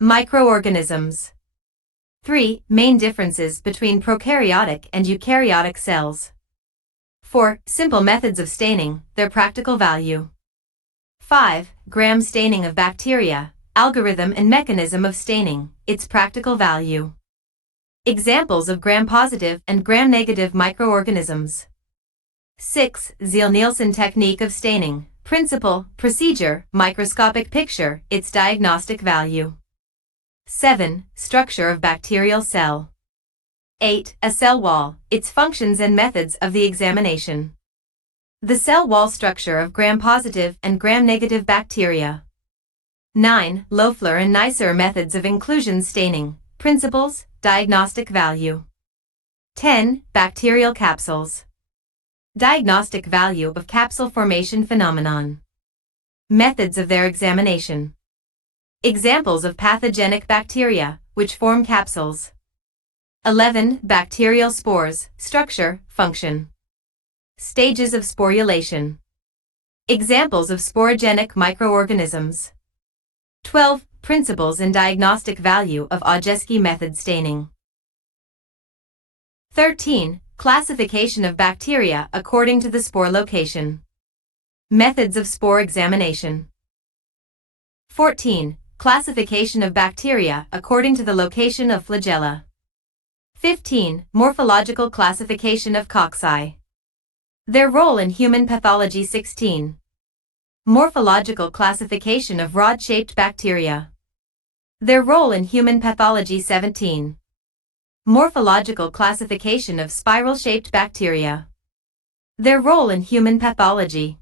Microorganisms. 3. Main differences between prokaryotic and eukaryotic cells. 4. Simple methods of staining, their practical value. 5. Gram staining of bacteria, algorithm and mechanism of staining, its practical value. Examples of gram-positive and gram-negative microorganisms. 6. Ziehl-Neelsen technique of staining, principle, procedure, microscopic picture, its diagnostic value. 7. Structure of bacterial cell. 8. A cell wall, its functions and methods of the examination. The cell wall structure of gram-positive and gram-negative bacteria. 9. Loeffler and Neisser methods of inclusion staining, principles, diagnostic value. 10. Bacterial capsules. Diagnostic value of capsule formation phenomenon. Methods of their examination. Examples of pathogenic bacteria, which form capsules. 11. Bacterial spores, structure, function. Stages of sporulation. Examples of sporogenic microorganisms. 12. Principles and diagnostic value of Odjeski method staining. 13. Classification of bacteria according to the spore location. Methods of spore examination. 14. Classification of bacteria according to the location of flagella. 15. Morphological classification of cocci. Their role in human pathology. 16. Morphological classification of rod-shaped bacteria. Their role in human pathology. 17. Morphological classification of spiral-shaped bacteria. Their role in human pathology.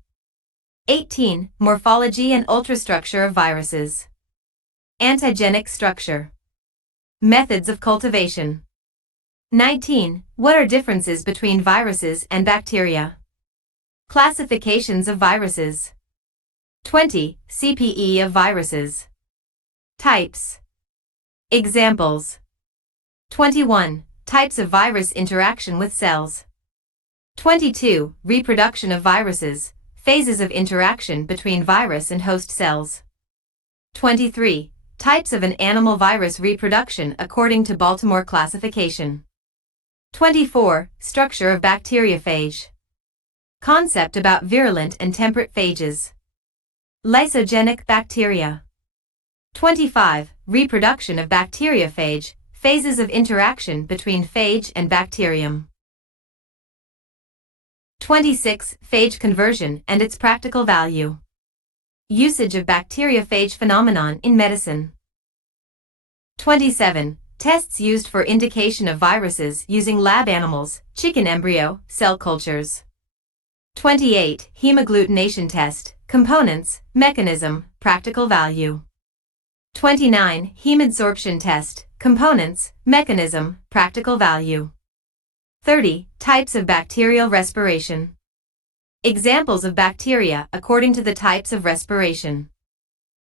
18. Morphology and ultrastructure of viruses. Antigenic structure. Methods of cultivation. 19. What are differences between viruses and bacteria? Classifications of viruses. 20. CPE of viruses. Types. Examples. 21. Types of virus interaction with cells. 22. Reproduction of viruses, phases of interaction between virus and host cells. 23. Types of an animal virus reproduction according to Baltimore classification. 24. Structure of bacteriophage. Concept about virulent and temperate phages. Lysogenic bacteria. 25. Reproduction of bacteriophage, phases of interaction between phage and bacterium. 26. Phage conversion and its practical value. Usage of bacteriophage phenomenon in medicine. 27. Tests used for indication of viruses using lab animals, chicken embryo, cell cultures. 28. Hemagglutination test, components, mechanism, practical value. 29. Hemadsorption test, components, mechanism, practical value. 30. Types of bacterial respiration. Examples of bacteria according to the types of respiration.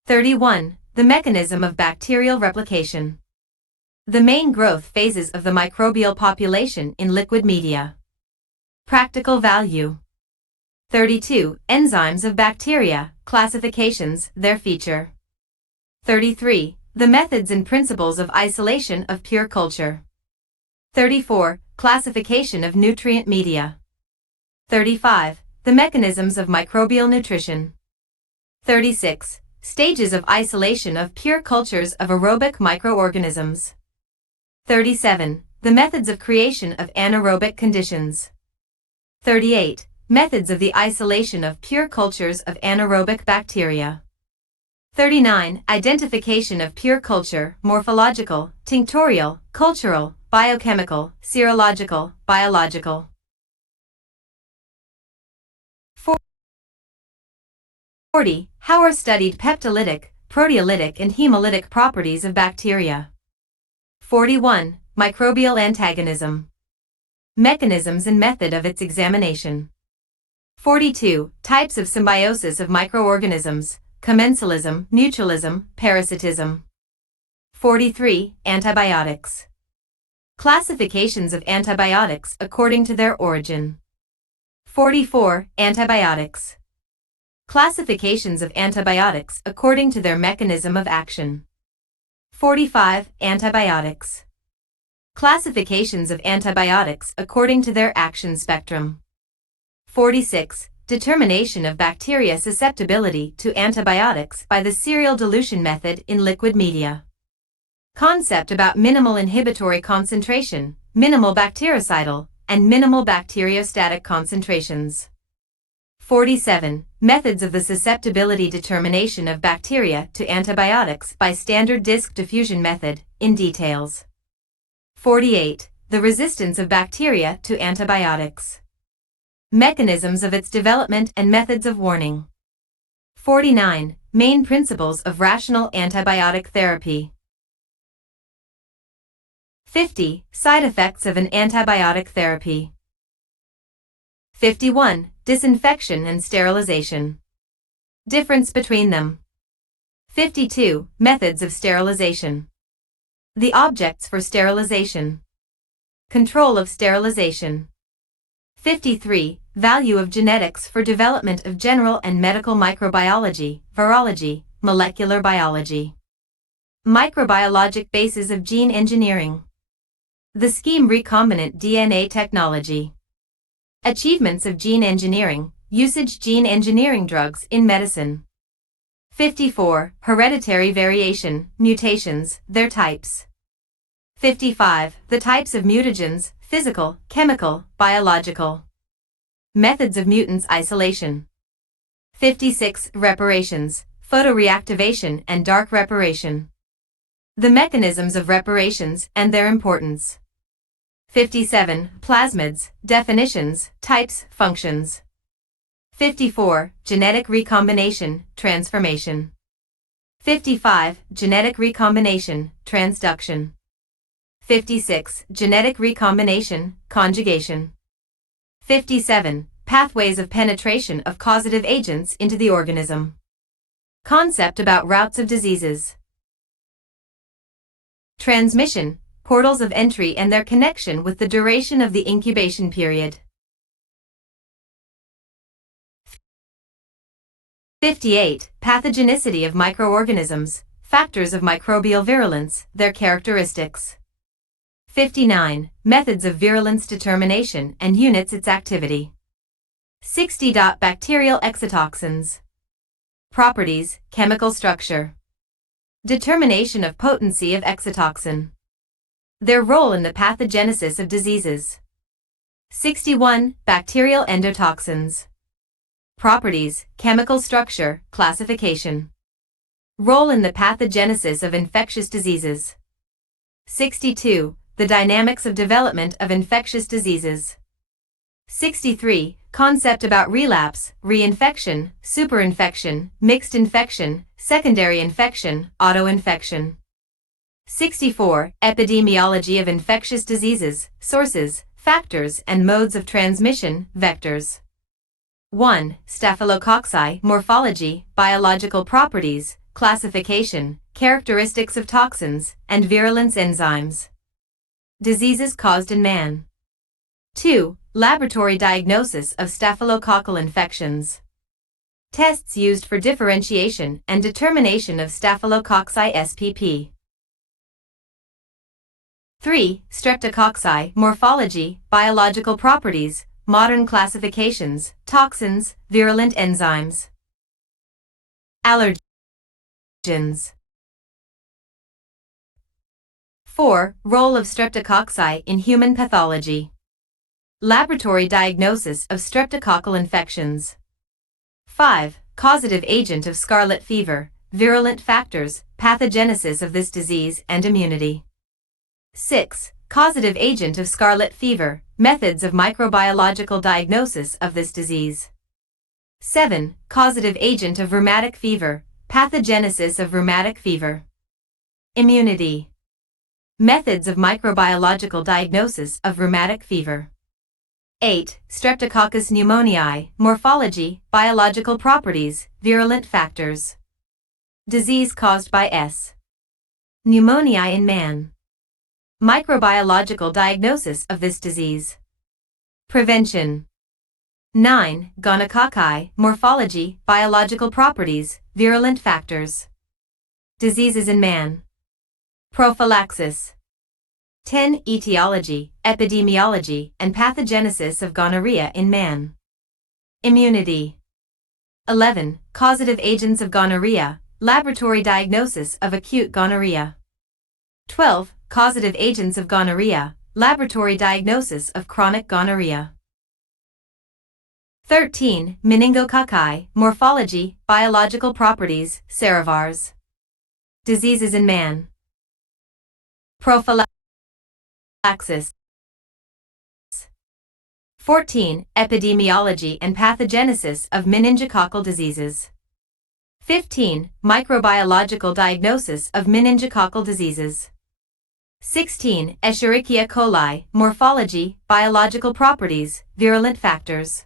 31. The mechanism of bacterial replication. The main growth phases of the microbial population in liquid media. Practical value. 32. Enzymes of bacteria, classifications, their feature. 33. The methods and principles of isolation of pure culture. 34. Classification of nutrient media. 35. The mechanisms of microbial nutrition. 36. Stages of isolation of pure cultures of aerobic microorganisms. 37. The methods of creation of anaerobic conditions. 38. Methods of the isolation of pure cultures of anaerobic bacteria. 39. Identification of pure culture, morphological, tinctorial, cultural, biochemical, serological, biological. 40. How are studied peptidylic, proteolytic and hemolytic properties of bacteria? 41. Microbial antagonism. Mechanisms and method of its examination. 42. Types of symbiosis of microorganisms, commensalism, mutualism, parasitism. 43. Antibiotics. Classifications of antibiotics according to their origin. 44. Antibiotics. Classifications of antibiotics according to their mechanism of action. 45. Antibiotics. Classifications of antibiotics according to their action spectrum. 46. Determination of bacteria susceptibility to antibiotics by the serial dilution method in liquid media. Concept about minimal inhibitory concentration, minimal bactericidal, and minimal bacteriostatic concentrations. 47. Methods of the susceptibility determination of bacteria to antibiotics by standard disk diffusion method, in details. 48. The resistance of bacteria to antibiotics. Mechanisms of its development and methods of warning. 49. Main principles of rational antibiotic therapy. 50. Side effects of an antibiotic therapy. 51. Disinfection and sterilization. Difference between them. 52. Methods of sterilization. The objects for sterilization. Control of sterilization. 53. Value of genetics for development of general and medical microbiology, virology, molecular biology. Microbiologic bases of gene engineering. The scheme recombinant DNA technology. Achievements of gene engineering, usage gene engineering drugs in medicine. 54. Hereditary variation, mutations, their types. 55. The types of mutagens, physical, chemical, biological. Methods of mutants isolation. 56. Reparations, photoreactivation and dark reparation. The mechanisms of reparations and their importance. 57. Plasmids, definitions, types, functions. 54. Genetic recombination, transformation. 55. Genetic recombination, transduction. 56. Genetic recombination, conjugation. 57. Pathways of penetration of causative agents into the organism. Concept about routes of diseases. Transmission, portals of entry and their connection with the duration of the incubation period. 58. Pathogenicity of microorganisms, factors of microbial virulence, their characteristics. 59. Methods of virulence determination and units its activity. 60. Bacterial exotoxins. Properties, chemical structure. Determination of potency of exotoxin. Their role in the pathogenesis of diseases. 61. Bacterial endotoxins. Properties, chemical structure, classification. Role in the pathogenesis of infectious diseases. 62. The dynamics of development of infectious diseases. 63. Concept about relapse, reinfection, superinfection, mixed infection, secondary infection, autoinfection. 64. Epidemiology of infectious diseases, sources, factors and modes of transmission, vectors. 1. Staphylococci, morphology, biological properties, classification, characteristics of toxins, and virulence enzymes. Diseases caused in man. 2. Laboratory diagnosis of staphylococcal infections. Tests used for differentiation and determination of Staphylococci spp. 3. Streptococci, morphology, biological properties, modern classifications, toxins, virulent enzymes. Allergens. 4. Role of streptococci in human pathology. Laboratory diagnosis of streptococcal infections. 5. Causative agent of scarlet fever, virulent factors, pathogenesis of this disease and immunity. 6. Causative agent of scarlet fever, methods of microbiological diagnosis of this disease. 7. Causative agent of rheumatic fever, pathogenesis of rheumatic fever. Immunity. Methods of microbiological diagnosis of rheumatic fever. 8. Streptococcus pneumoniae, morphology, biological properties, virulent factors. Disease caused by S. pneumoniae in man. Microbiological diagnosis of this disease. Prevention. 9. Gonococci, morphology, biological properties, virulent factors. Diseases in man. Prophylaxis. 10. Etiology, epidemiology, and pathogenesis of gonorrhea in man. Immunity. 11. Causative agents of gonorrhea, laboratory diagnosis of acute gonorrhea. 12. Causative agents of gonorrhea, laboratory diagnosis of chronic gonorrhea. 13. Meningococci, morphology, biological properties, serovars. Diseases in man. Prophylaxis. 14. Epidemiology and pathogenesis of meningococcal diseases. 15. Microbiological diagnosis of meningococcal diseases. 16. Escherichia coli, morphology, biological properties, virulent factors.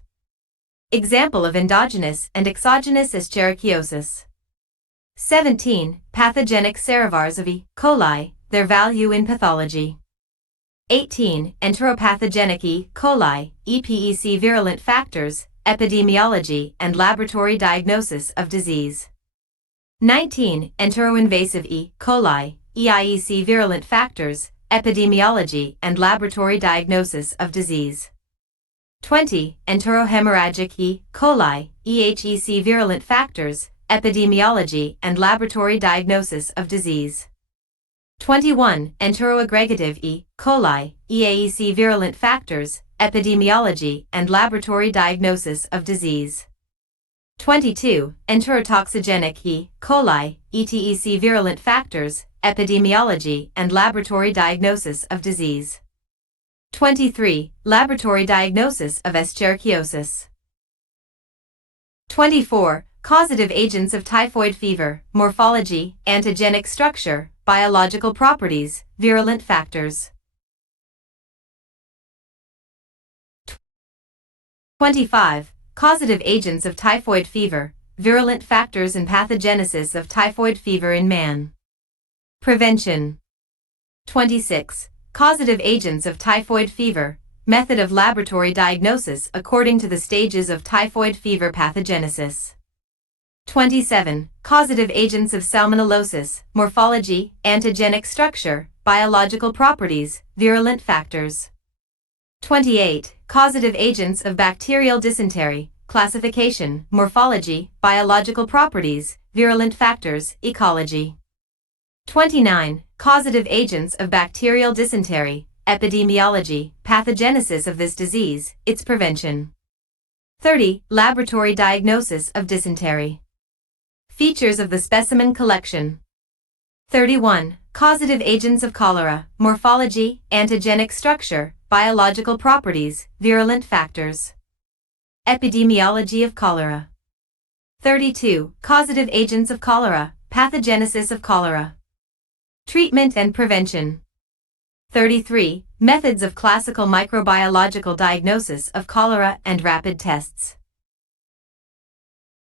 Example of endogenous and exogenous escherichiosis. 17. Pathogenic serovars of E. coli, their value in pathology. 18. Enteropathogenic E. coli, EPEC virulent factors, epidemiology and laboratory diagnosis of disease. 19. Enteroinvasive E. coli, EIEC virulent factors, epidemiology and laboratory diagnosis of disease. 20. Enterohemorrhagic E. coli, EHEC virulent factors, epidemiology and laboratory diagnosis of disease. 21. Enteroaggregative E. coli, EAEC virulent factors, epidemiology and laboratory diagnosis of disease. 22. Enterotoxigenic E. coli, ETEC virulent factors, epidemiology and laboratory diagnosis of disease. 23. Laboratory diagnosis of escherichiosis. 24. Causative agents of typhoid fever, morphology, antigenic structure, biological properties, virulent factors. 25. Causative agents of typhoid fever, virulent factors and pathogenesis of typhoid fever in man. Prevention. 26. Causative agents of typhoid fever, method of laboratory diagnosis according to the stages of typhoid fever pathogenesis. 27. Causative agents of salmonellosis, morphology, antigenic structure, biological properties, virulent factors. 28. Causative agents of bacterial dysentery, classification, morphology, biological properties, virulent factors, ecology. 29. Causative agents of bacterial dysentery, epidemiology, pathogenesis of this disease, its prevention. 30. Laboratory diagnosis of dysentery. Features of the specimen collection. 31. Causative agents of cholera, morphology, antigenic structure, biological properties, virulent factors. Epidemiology of cholera. 32. Causative agents of cholera, pathogenesis of cholera. Treatment and prevention. 33. Methods of classical microbiological diagnosis of cholera and rapid tests.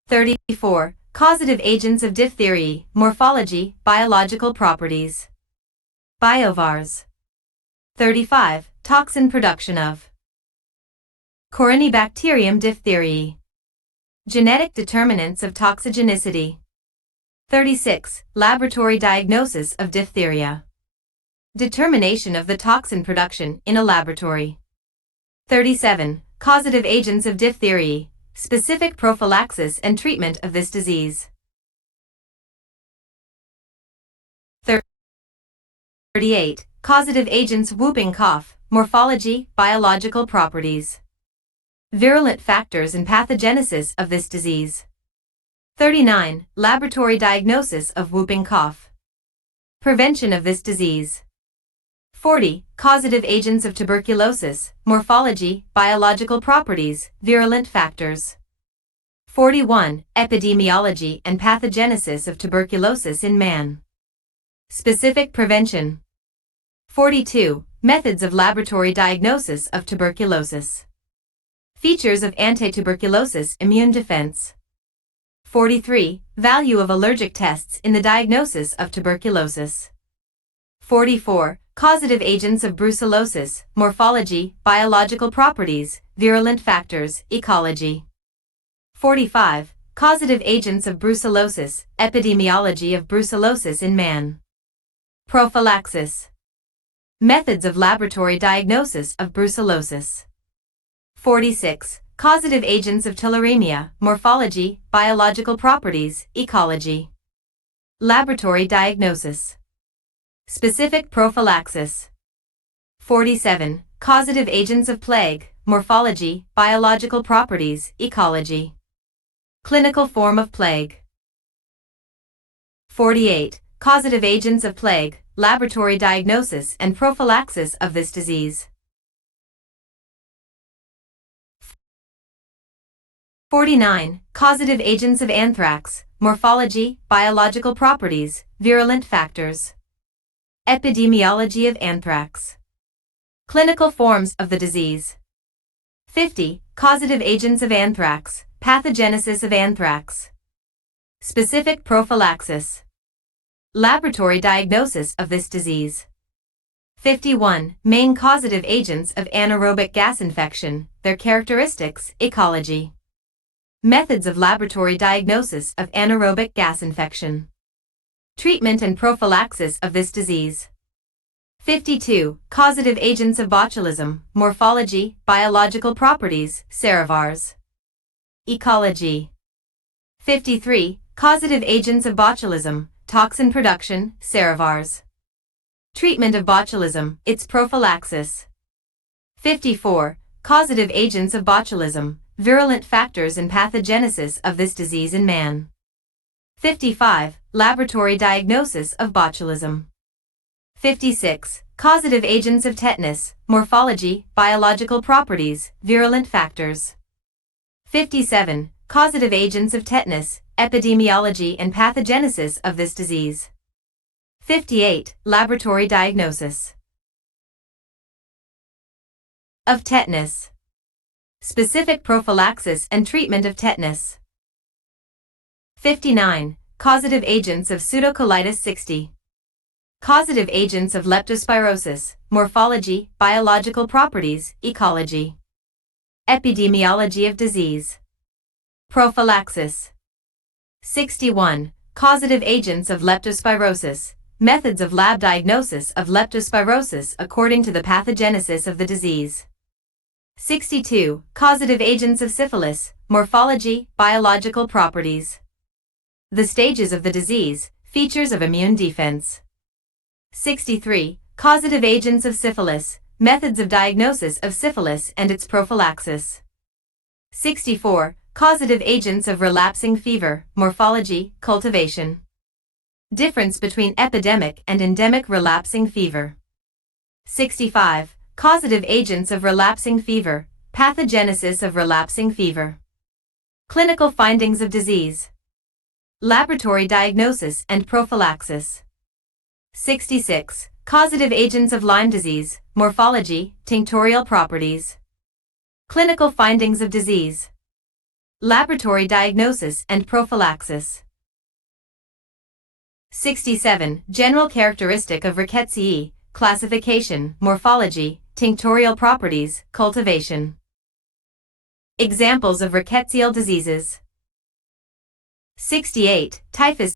34. Causative agents of diphtheria, morphology, biological properties. Biovars. 35. Toxin production of Corynebacterium diphtheriae. Genetic determinants of toxigenicity. 36. Laboratory diagnosis of diphtheria. Determination of the toxin production in a laboratory. 37. Causative agents of diphtheria. Specific prophylaxis and treatment of this disease. 38. Causative agents whooping cough, morphology, biological properties. Virulent factors and pathogenesis of this disease. 39. Laboratory diagnosis of whooping cough. Prevention of this disease. 40. Causative agents of tuberculosis, morphology, biological properties, virulent factors. 41. Epidemiology and pathogenesis of tuberculosis in man. Specific prevention. 42. Methods of laboratory diagnosis of tuberculosis. Features of anti-tuberculosis immune defense. 43. Value of allergic tests in the diagnosis of tuberculosis. 44. Causative agents of brucellosis, morphology, biological properties, virulent factors, ecology. 45. Causative agents of brucellosis, epidemiology of brucellosis in man. Prophylaxis. Methods of laboratory diagnosis of brucellosis. 46. Causative agents of tularemia, morphology, biological properties, ecology. Laboratory diagnosis. Specific prophylaxis. 47. Causative agents of plague, morphology, biological properties, ecology. Clinical form of plague. 48. Causative agents of plague, laboratory diagnosis and prophylaxis of this disease. 49. Causative agents of anthrax, morphology, biological properties, virulent factors. Epidemiology of anthrax. Clinical forms of the disease. 50. Causative agents of anthrax, pathogenesis of anthrax. Specific prophylaxis. Laboratory diagnosis of this disease. 51. Main causative agents of anaerobic gas infection, their characteristics, ecology. Methods of laboratory diagnosis of anaerobic gas infection. Treatment and prophylaxis of this disease. 52. Causative agents of botulism, morphology, biological properties, serovars. Ecology. 53. Causative agents of botulism, toxin production, serovars. Treatment of botulism, its prophylaxis. 54. Causative agents of botulism, virulent factors and pathogenesis of this disease in man. 55. Laboratory diagnosis of botulism. 56. Causative agents of tetanus, morphology, biological properties, virulent factors. 57. Causative agents of tetanus, epidemiology and pathogenesis of this disease. 58. Laboratory diagnosis of tetanus. Specific prophylaxis and treatment of tetanus. 59. Causative agents of pseudocolitis. 60. Causative agents of leptospirosis, morphology, biological properties, ecology. Epidemiology of disease. Prophylaxis. 61. Causative agents of leptospirosis, methods of lab diagnosis of leptospirosis according to the pathogenesis of the disease. 62. Causative agents of syphilis, morphology, biological properties. The stages of the disease, features of immune defense. 63. Causative agents of syphilis, methods of diagnosis of syphilis and its prophylaxis. 64. Causative agents of relapsing fever, morphology, cultivation. Difference between epidemic and endemic relapsing fever. 65. Causative agents of relapsing fever, pathogenesis of relapsing fever. Clinical findings of disease. Laboratory diagnosis and prophylaxis. 66. Causative agents of Lyme disease, morphology, tinctorial properties. Clinical findings of disease. Laboratory diagnosis and prophylaxis. 67. General characteristic of Rickettsia, classification, morphology, tinctorial properties, cultivation. Examples of rickettsial diseases. 68. Typhus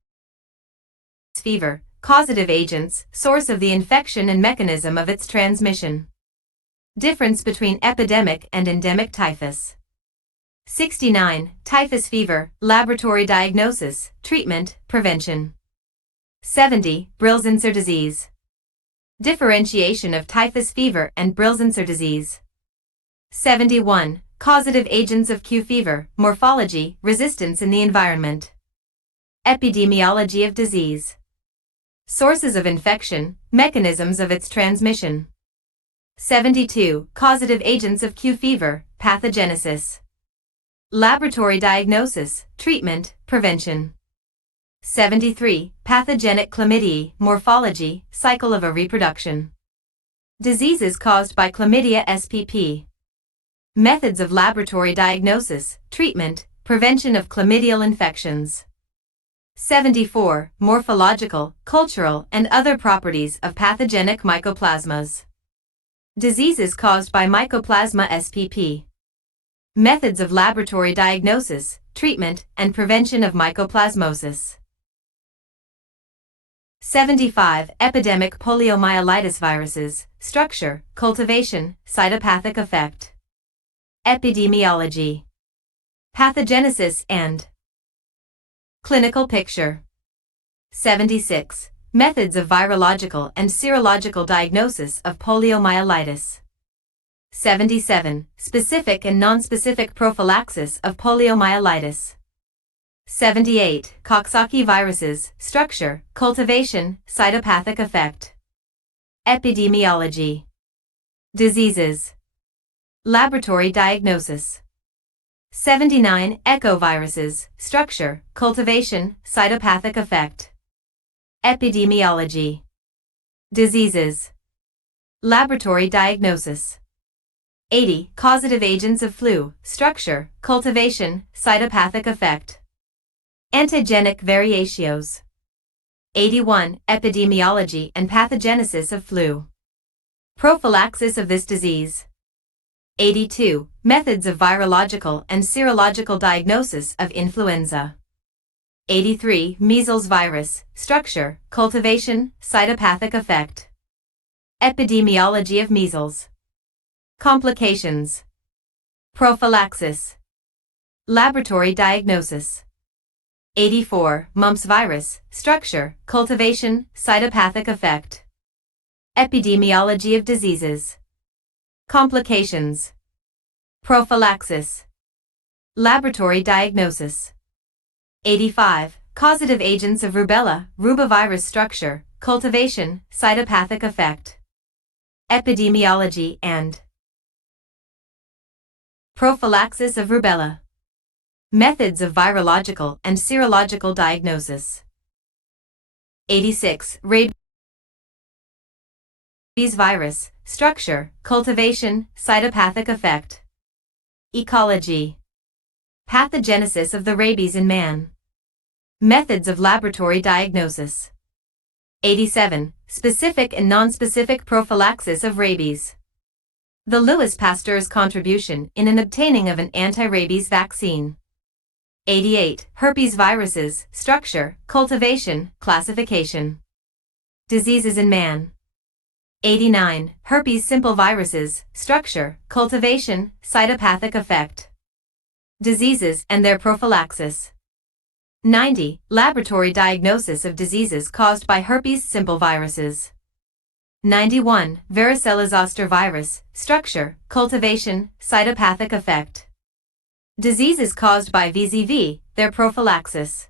fever, causative agents, source of the infection and mechanism of its transmission. Difference between epidemic and endemic typhus. 69. Typhus fever, laboratory diagnosis, treatment, prevention. 70. Brilzinser disease. Differentiation of typhus fever and Brilzinser disease. 71. Causative agents of Q fever, morphology, resistance in the environment. Epidemiology of disease. Sources of infection, mechanisms of its transmission. 72. Causative agents of Q fever, pathogenesis. Laboratory diagnosis, treatment, prevention. 73. Pathogenic chlamydia, morphology, cycle of a reproduction. Diseases caused by chlamydia spp. Methods of laboratory diagnosis, treatment, prevention of chlamydial infections. 74. Morphological, cultural, and other properties of pathogenic mycoplasmas. Diseases caused by Mycoplasma spp. Methods of laboratory diagnosis, treatment, and prevention of mycoplasmosis. 75. Epidemic poliomyelitis viruses, structure, cultivation, cytopathic effect. Epidemiology. Pathogenesis and clinical picture. 76. Methods of virological and serological diagnosis of poliomyelitis. 77. Specific and nonspecific prophylaxis of poliomyelitis. 78. Coxsackie viruses, structure, cultivation, cytopathic effect. Epidemiology. Diseases. Laboratory diagnosis. 79. Echoviruses, structure, cultivation, cytopathic effect. Epidemiology. Diseases. Laboratory diagnosis. 80. Causative agents of flu, structure, cultivation, cytopathic effect. Antigenic variatios. 81. Epidemiology and pathogenesis of flu. Prophylaxis of this disease. 82. Methods of virological and serological diagnosis of influenza. 83. Measles virus, structure, cultivation, cytopathic effect. Epidemiology of measles. Complications. Prophylaxis. Laboratory diagnosis. 84. Mumps virus, structure, cultivation, cytopathic effect. Epidemiology of diseases. Complications. Prophylaxis. Laboratory diagnosis. 85. Causative agents of rubella, rubevirus structure, cultivation, cytopathic effect. Epidemiology and prophylaxis of rubella. Methods of virological and serological diagnosis. 86. Rabies virus, structure, cultivation, cytopathic effect. Ecology. Pathogenesis of the rabies in man. Methods of laboratory diagnosis. 87. Specific and nonspecific prophylaxis of rabies. The Louis Pasteur's contribution in an obtaining of an anti-rabies vaccine. 88. Herpes viruses, structure, cultivation, classification. Diseases in man. 89. Herpes simple viruses, structure, cultivation, cytopathic effect. Diseases and their prophylaxis. 90. Laboratory diagnosis of diseases caused by herpes simple viruses. 91. Varicella-zoster virus, structure, cultivation, cytopathic effect. Diseases caused by VZV, their prophylaxis.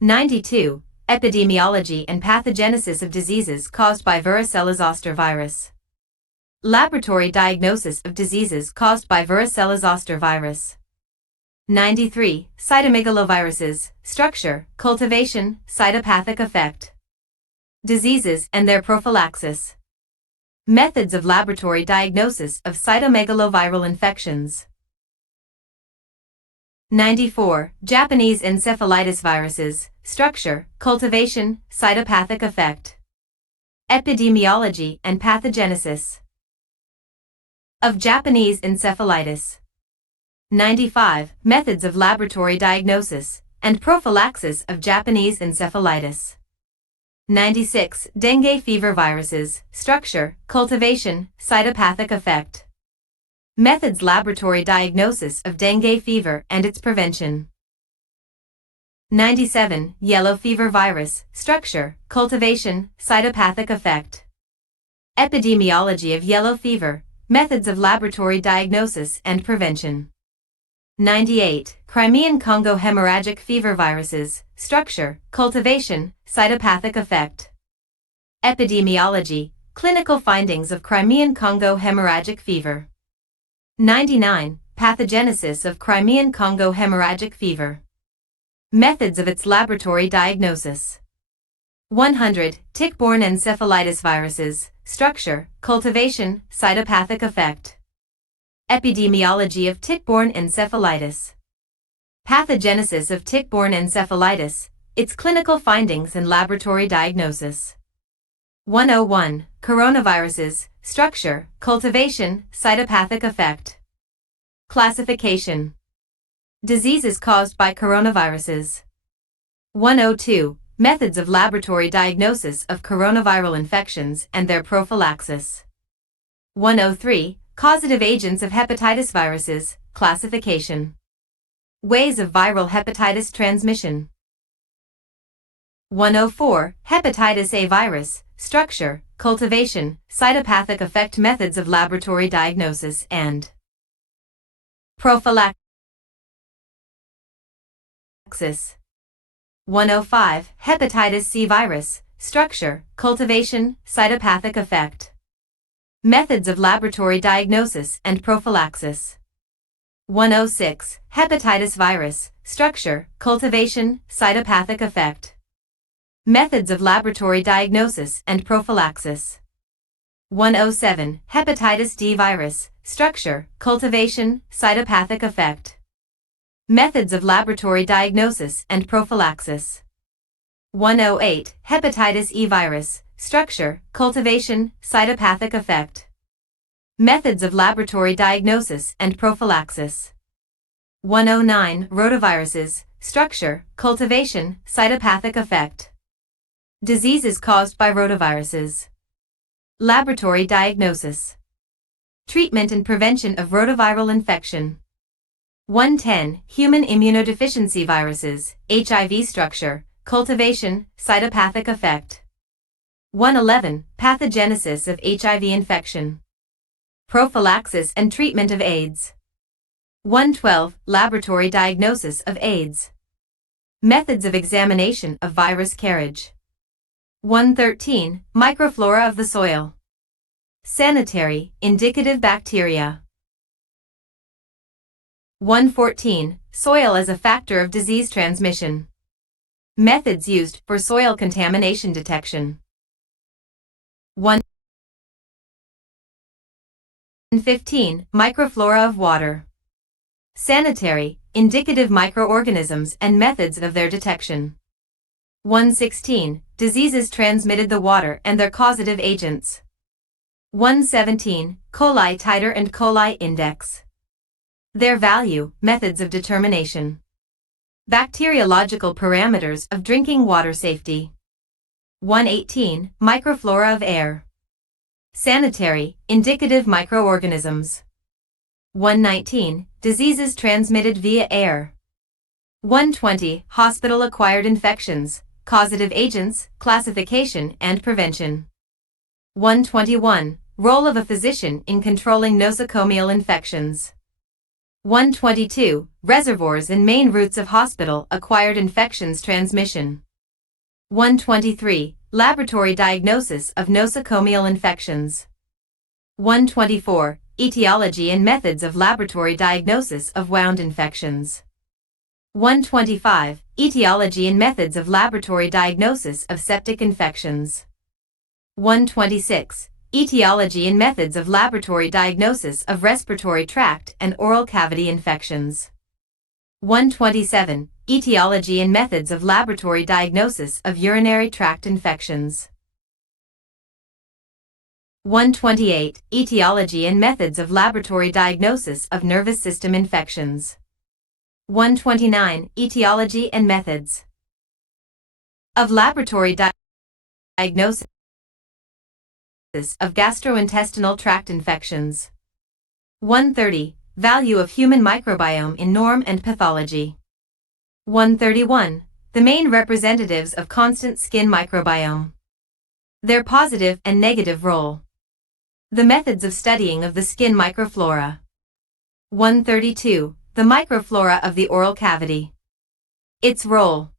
92. Epidemiology and pathogenesis of diseases caused by varicella-zoster virus. Laboratory diagnosis of diseases caused by varicella-zoster virus. 93. Cytomegaloviruses, structure, cultivation, cytopathic effect. Diseases and their prophylaxis. Methods of laboratory diagnosis of cytomegaloviral infections. 94. Japanese encephalitis viruses, structure, cultivation, cytopathic effect. Epidemiology and pathogenesis of Japanese encephalitis. 95. Methods of laboratory diagnosis and prophylaxis of Japanese encephalitis. 96. Dengue fever viruses, structure, cultivation, cytopathic effect. Methods laboratory diagnosis of dengue fever and its prevention. 97. Yellow fever virus, structure, cultivation, cytopathic effect. Epidemiology of yellow fever, methods of laboratory diagnosis and prevention. 98. Crimean Congo hemorrhagic fever viruses, structure, cultivation, cytopathic effect. Epidemiology, clinical findings of Crimean Congo hemorrhagic fever. 99. Pathogenesis of Crimean Congo hemorrhagic fever. Methods of its laboratory diagnosis. 100. Tick-borne encephalitis viruses, structure, cultivation, cytopathic effect. Epidemiology of tick-borne encephalitis. Pathogenesis of tick-borne encephalitis, its clinical findings and laboratory diagnosis. 101. Coronaviruses, structure, cultivation, cytopathic effect. Classification. Diseases caused by coronaviruses. 102. methods of laboratory diagnosis of coronaviral infections and their prophylaxis. 103, causative agents of hepatitis viruses, classification. Ways of viral hepatitis transmission. 104, hepatitis A virus, structure, cultivation, cytopathic effect, methods of laboratory diagnosis and prophylaxis. 105, hepatitis C virus, structure, cultivation, cytopathic effect. Methods of laboratory diagnosis and prophylaxis. 106, hepatitis virus, structure, cultivation, cytopathic effect. Methods of laboratory diagnosis and prophylaxis. 107, hepatitis D virus, structure, cultivation, cytopathic effect. Methods of laboratory diagnosis and prophylaxis. 108, hepatitis E virus, structure, cultivation, cytopathic effect. Methods of laboratory diagnosis and prophylaxis. 109, rotaviruses, structure, cultivation, cytopathic effect. Diseases caused by rotaviruses. Laboratory diagnosis. Treatment and prevention of rotaviral infection. 110, human immunodeficiency viruses, HIV structure, cultivation, cytopathic effect. 111, pathogenesis of HIV infection. Prophylaxis and treatment of AIDS. 112, laboratory diagnosis of AIDS. Methods of examination of virus carriage. 113, microflora of the soil. Sanitary, indicative bacteria. 114, soil as a factor of disease transmission. Methods used for soil contamination detection. 115, microflora of water. Sanitary, indicative microorganisms and methods of their detection. 116, diseases transmitted the water and their causative agents. 117, coli titer and coli index. Their value, methods of determination. Bacteriological parameters of drinking water safety. 118, microflora of air. Sanitary, indicative microorganisms. 119, diseases transmitted via air. 120, hospital-acquired infections, causative agents, classification and prevention. 121, role of a physician in controlling nosocomial infections. 122, reservoirs and main routes of hospital-acquired infections transmission. 123, laboratory diagnosis of nosocomial infections. 124, etiology and methods of laboratory diagnosis of wound infections. 125, etiology and methods of laboratory diagnosis of septic infections. 126, etiology and methods of laboratory diagnosis of respiratory tract and oral cavity infections. 127, etiology and methods of laboratory diagnosis of urinary tract infections. 128, etiology and methods of laboratory diagnosis of nervous system infections. 129, etiology and methods of laboratory diagnosis of gastrointestinal tract infections. 130, value of human microbiome in norm and pathology. 131, the main representatives of constant skin microbiome. Their positive and negative role. The methods of studying of the skin microflora. 132, the microflora of the oral cavity. Its role.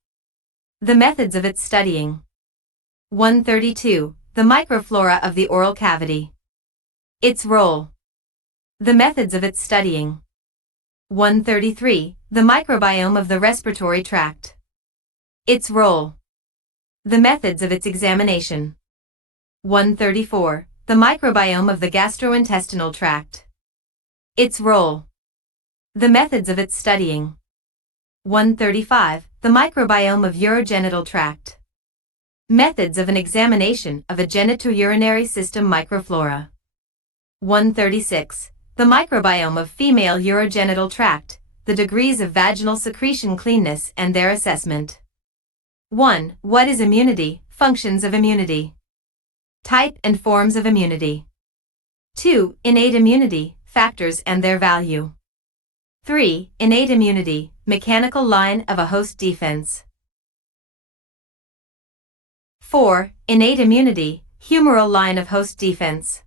The methods of its studying. 132, the microflora of the oral cavity. Its role. The methods of its studying. 133, the microbiome of the respiratory tract. Its role. The methods of its examination. 134, the microbiome of the gastrointestinal tract. Its role. The methods of its studying. 135, the microbiome of urogenital tract. Methods of an examination of a genitourinary system microflora. 136, the microbiome of female urogenital tract, the degrees of vaginal secretion cleanness and their assessment. 1. What is immunity? Functions of immunity. Type and forms of immunity. 2. Innate immunity, factors and their value. 3. Innate immunity, mechanical line of a host defense. 4. Innate immunity, humoral line of host defense.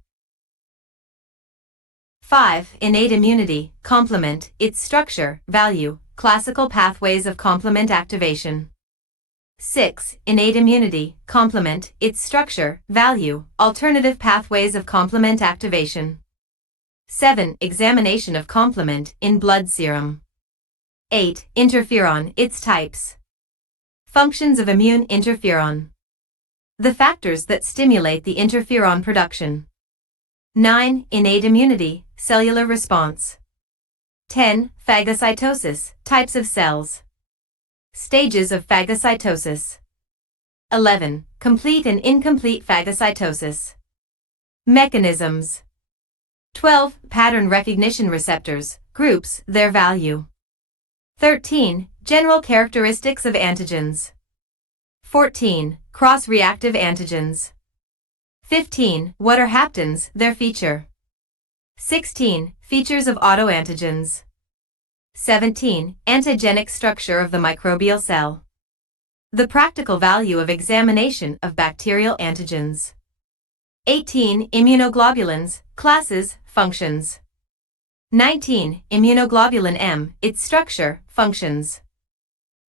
5. Innate immunity, complement, its structure, value, classical pathways of complement activation. 6. Innate immunity, complement, its structure, value, alternative pathways of complement activation. 7. Examination of complement in blood serum. 8. Interferon, its types. Functions of immune interferon. The factors that stimulate the interferon production. 9. Innate immunity, cellular response. 10. Phagocytosis, types of cells. Stages of phagocytosis. 11. Complete and incomplete phagocytosis. Mechanisms. 12. Pattern recognition receptors, groups, their value. 13. General characteristics of antigens. 14. Cross-reactive antigens. 15. What are haptens, their feature. 16. Features of autoantigens. 17. Antigenic structure of the microbial cell. The practical value of examination of bacterial antigens. 18. Immunoglobulins, classes, functions. 19. Immunoglobulin M, its structure, functions.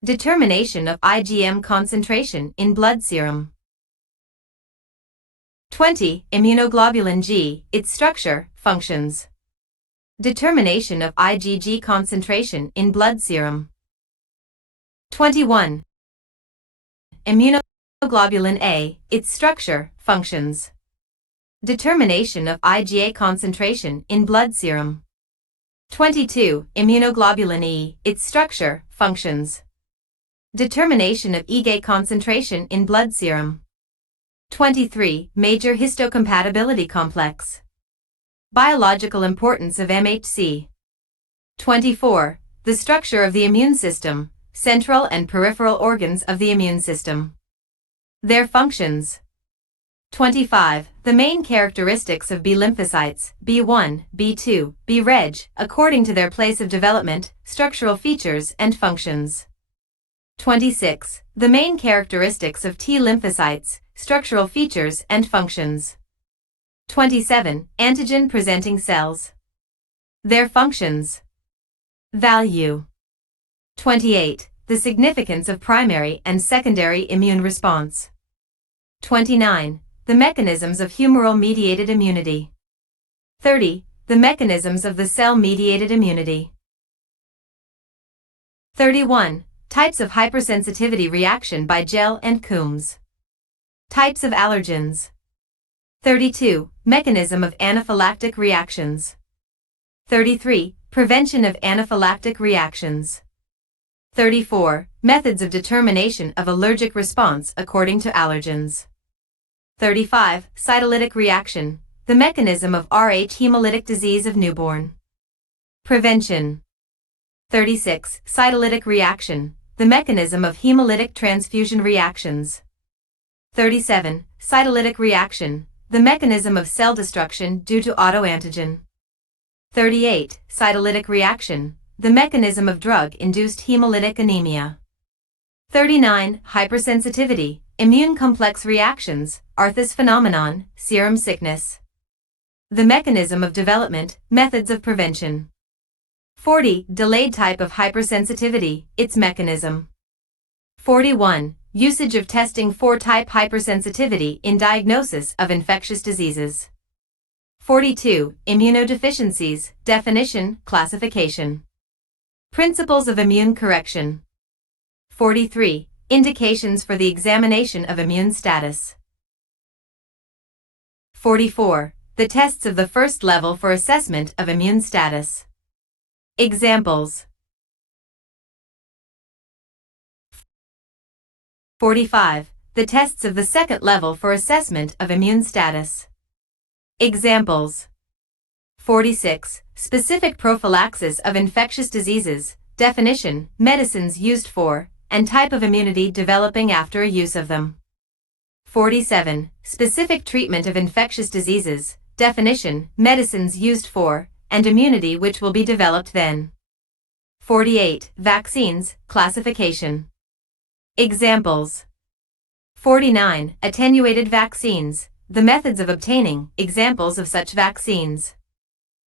Determination of IgM concentration in blood serum. 20. Immunoglobulin G, its structure, functions. Determination of IgG concentration in blood serum. 21. Immunoglobulin A, its structure, functions. Determination of IgA concentration in blood serum. 22. Immunoglobulin E, its structure, functions. Determination of IgA concentration in blood serum. 23. Major histocompatibility complex. Biological importance of MHC. 24. The structure of the immune system, central and peripheral organs of the immune system. Their functions. 25. The main characteristics of B lymphocytes, B1, B2, B reg, according to their place of development, structural features and functions. 26. The main characteristics of T lymphocytes, structural features and functions. 27. Antigen-presenting cells. Their functions. Value. 28. The significance of primary and secondary immune response. 29. The mechanisms of humoral-mediated immunity. 30. The mechanisms of the cell-mediated immunity. 31. Types of hypersensitivity reaction by gel and Coombs. Types of allergens. 32. Mechanism of anaphylactic reactions. 33. Prevention of anaphylactic reactions. 34. Methods of determination of allergic response according to allergens. 35. Cytolytic reaction, the mechanism of Rh hemolytic disease of newborn. Prevention. 36. Cytolytic reaction, the mechanism of hemolytic transfusion reactions. 37. Cytolytic reaction, the mechanism of cell destruction due to autoantigen. 38. Cytolytic reaction, the mechanism of drug-induced hemolytic anemia. 39. Hypersensitivity, immune complex reactions, Arthus phenomenon, serum sickness. The mechanism of development, methods of prevention. 40. Delayed type of hypersensitivity, its mechanism. 41. Usage of testing for type hypersensitivity in diagnosis of infectious diseases. 42. Immunodeficiencies, definition, classification. Principles of immune correction. 43. Indications for the examination of immune status. 44. The tests of the first level for assessment of immune status. Examples. 45. The tests of the second level for assessment of immune status. Examples. 46. Specific prophylaxis of infectious diseases, definition, medicines used for, and type of immunity developing after use of them. 47. Specific treatment of infectious diseases, definition, medicines used for, and immunity which will be developed then. 48. Vaccines, classification. Examples. 49. Attenuated vaccines, the methods of obtaining, examples of such vaccines.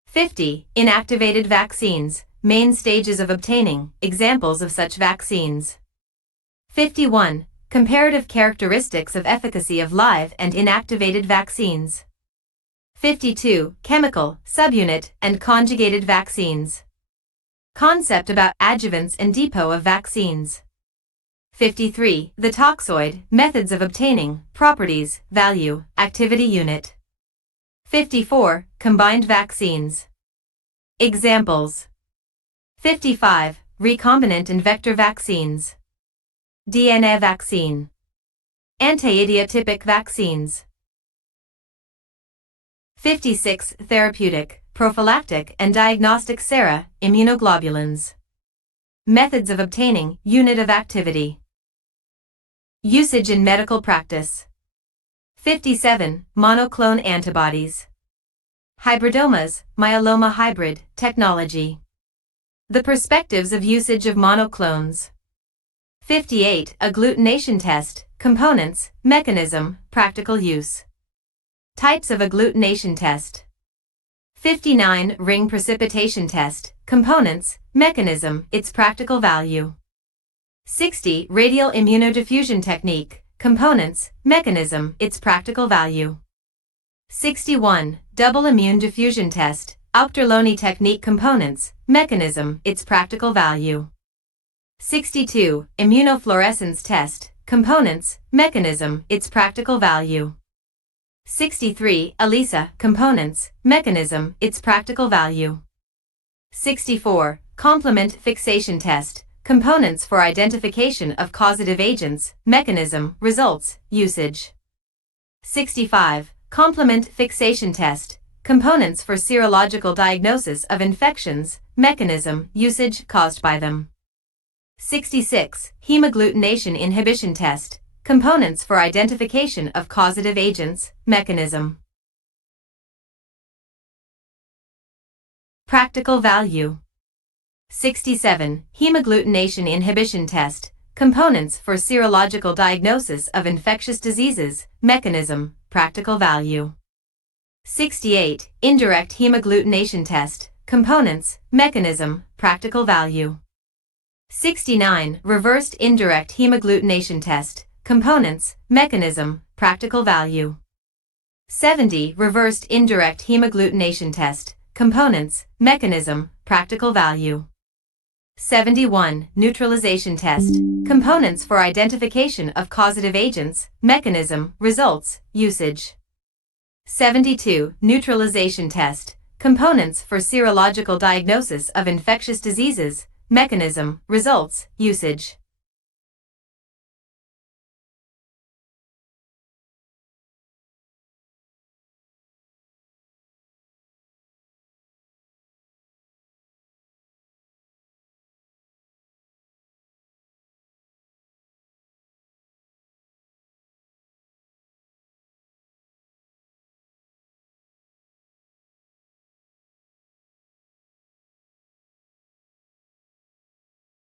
50. Inactivated vaccines, main stages of obtaining, examples of such vaccines. 51. Comparative characteristics of efficacy of live and inactivated vaccines. 52. Chemical, subunit, and conjugated vaccines. Concept about adjuvants and depot of vaccines. 53. The toxoid, methods of obtaining, properties, value, activity unit. 54. Combined vaccines. Examples. 55. Recombinant and vector vaccines. DNA vaccine. Anti-idiotypic vaccines. 56. Therapeutic, prophylactic and diagnostic sera, immunoglobulins. Methods of obtaining, unit of activity. Usage in medical practice. 57. Monoclonal antibodies. Hybridomas, myeloma hybrid, technology. The perspectives of usage of monoclones. 58. Agglutination test, components, mechanism, practical use. Types of agglutination test. 59. Ring precipitation test, components, mechanism, its practical value. 60. Radial immunodiffusion technique, components, mechanism, its practical value. 61. Double immune diffusion test, Auchterlonie technique, components, mechanism, its practical value. 62. Immunofluorescence test, components, mechanism, its practical value. 63. ELISA, components, mechanism, its practical value. 64. Complement fixation test, components for identification of causative agents, mechanism, results, usage. 65. Complement fixation test, components for serological diagnosis of infections, mechanism, usage caused by them. 66. Hemagglutination inhibition test, components for identification of causative agents, mechanism. Practical value. 67. Hemagglutination inhibition test, components for serological diagnosis of infectious diseases, mechanism, practical value. 68. Indirect hemagglutination test, components, mechanism, practical value. 69. Reversed indirect hemagglutination test, components, mechanism, practical value. 70. Reversed indirect hemagglutination test, components, mechanism, practical value. 71. Neutralization test, components for identification of causative agents, mechanism, results, usage. 72. Neutralization test, components for serological diagnosis of infectious diseases, mechanism, results, usage.